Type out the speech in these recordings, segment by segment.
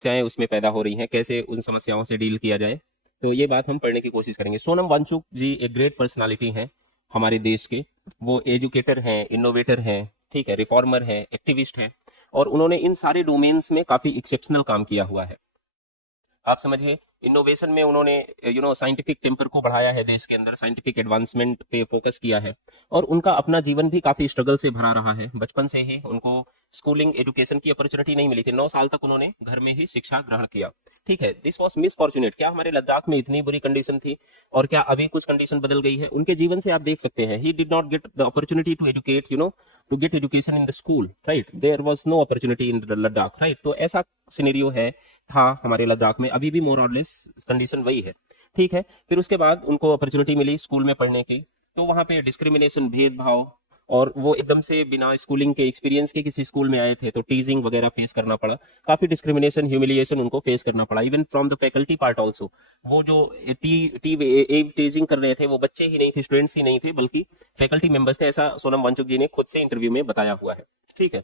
समस्याएं उसमें पैदा हो रही हैं, कैसे उन समस्याओं से डील किया जाए, तो ये बात हम पढ़ने की कोशिश करेंगे। सोनम वांगचुक जी एक ग्रेट पर्सनालिटी हैं हमारे देश के। वो एजुकेटर हैं, इनोवेटर हैं, ठीक है, रिफॉर्मर हैं, एक्टिविस्ट हैं, और उन्होंने इन सारे डोमेन्स में काफी एक्सेप्शनल काम किया हुआ है। आप समझिए, इनोवेशन में उन्होंने साइंटिफिक टेम्पर को बढ़ाया है, देश के अंदर साइंटिफिक एडवांसमेंट पे फोकस किया है, और उनका अपना जीवन भी काफी स्ट्रगल से भरा रहा है। बचपन से ही उनको स्कूलिंग एजुकेशन की अपॉर्चुनिटी नहीं मिली थी, 9 साल तक उन्होंने घर में ही शिक्षा ग्रहण किया, ठीक है। This was misfortunate. क्या हमारे लद्दाख में इतनी बुरी कंडीशन थी, और क्या अभी कुछ कंडीशन बदल गई है? उनके जीवन से आप देख सकते हैं, he did not get the opportunity to educate, to get education in the school, right, there was no opportunity in the Ladakh, right. तो ऐसा सिनेरियो है, था हमारे लद्दाख में, अभी भी मोर और लेस कंडीशन वही है, ठीक है। फिर उसके बाद उनको अपॉर्चुनिटी मिली स्कूल में पढ़ने की, तो वहां पे डिस्क्रिमिनेशन, भेदभाव, और वो एकदम से बिना स्कूलिंग के एक्सपीरियंस के किसी स्कूल में आए थे, तो टीजिंग वगैरह फेस करना पड़ा, काफी डिस्क्रिमिनेशन, ह्यूमिलिएशन उनको फेस करना पड़ा, even from the faculty part also. वो जो टीजिंग कर रहे थे, वो बच्चे ही नहीं थे, स्टूडेंट्स ही नहीं थे, बल्कि फैकल्टी मेंबर्स थे, ऐसा सोनम वांगचुक जी ने खुद से इंटरव्यू में बताया हुआ है, ठीक है।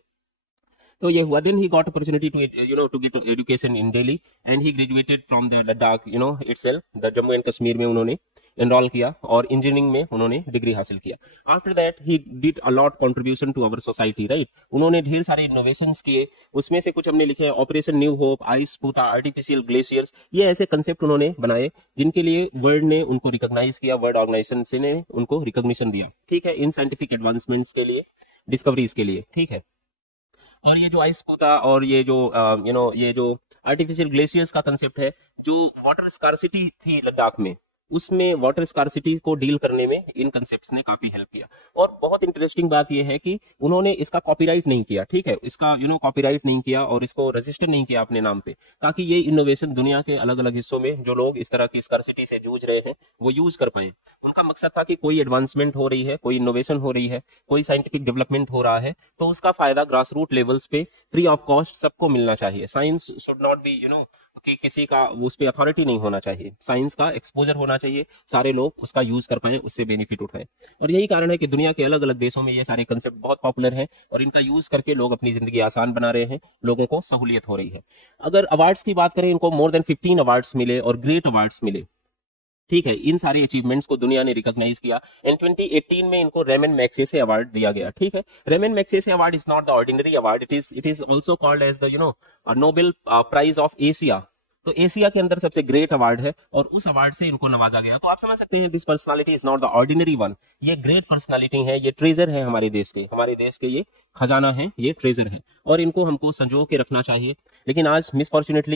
तो ये हुआ, then he got opportunity to to get education in Delhi, and he graduated from the Ladakh, itself, the Jammu and Kashmir में उन्होंने एनरोल किया, और इंजीनियरिंग में उन्होंने डिग्री हासिल किया। After that he did a lot contribution to our society, right. उन्होंने ढेर सारे इनोवेशंस किए, उसमें से कुछ हमने लिखे हैं, ऑपरेशन न्यू होप, आइस पूता, आर्टिफिशियल ग्लेशियर्स, ये ऐसे कंसेप्ट उन्होंने बनाए जिनके लिए वर्ल्ड ने उनको रिकॉग्नाइज किया, वर्ल्ड ऑर्गेनाइजेशन ने उनको रिकॉग्निशन दिया, ठीक है, इन साइंटिफिक एडवांसमेंट्स के लिए, डिस्कवरीज के लिए, ठीक है। और ये जो आइस पोता, और ये जो ये जो आर्टिफिशियल ग्लेशियर्स का कंसेप्ट है, जो वाटर स्कार्सिटी थी लद्दाख में, उसमें वाटर स्कार्सिटी को डील करने में इन कंसेप्ट्स ने काफी हेल्प किया। और बहुत इंटरेस्टिंग बात यह है कि उन्होंने इसका कॉपीराइट नहीं किया, ठीक है, इसका कॉपीराइट नहीं किया, और इसको रजिस्टर नहीं किया अपने नाम पे, ताकि ये इनोवेशन दुनिया के अलग अलग हिस्सों में जो लोग इस तरह की स्कार्सिटी से जूझ रहे हैं, वो यूज कर पाए। उनका मकसद था कि कोई एडवांसमेंट हो रही है, कोई इनोवेशन हो रही है, कोई साइंटिफिक डेवलपमेंट हो रहा है, तो उसका फायदा ग्रास रूट लेवल्स पे फ्री ऑफ कॉस्ट सबको मिलना चाहिए। साइंस शुड नॉट बी कि किसी का उस पर अथॉरिटी नहीं होना चाहिए, साइंस का एक्सपोजर होना चाहिए, सारे लोग उसका यूज कर पाए, उससे बेनिफिट उठाएं। और यही कारण है कि दुनिया के अलग अलग देशों में ये सारे कंसेप्ट बहुत पॉपुलर हैं, और इनका यूज करके लोग अपनी जिंदगी आसान बना रहे हैं, लोगों को सहूलियत हो रही है। अगर अवार्ड्स की बात करें, इनको मोर देन 15 अवार्ड्स मिले, और ग्रेट अवार्ड्स मिले, ठीक है। इन सारे अचीवमेंट्स को दुनिया ने रिकॉग्नाइज किया, एंड 2018 में इनको रेमन मैग्सेसे अवार्ड दिया गया, ठीक है। Ramon Magsaysay award is not the ordinary award, it is also called as the Nobel prize of Asia. तो एशिया के अंदर सबसे ग्रेट अवार्ड है, और उस अवार्ड से इनको नवाजा गया। तो आप समझ सकते हैं, this personality is not the ordinary one, ये ग्रेट पर्सनालिटी है, ये ट्रेजर है हमारे देश के ये खजाना है, ये ट्रेजर है, और इनको हमको संजो के रखना चाहिए। लेकिन आज मिसफॉर्चुनेटली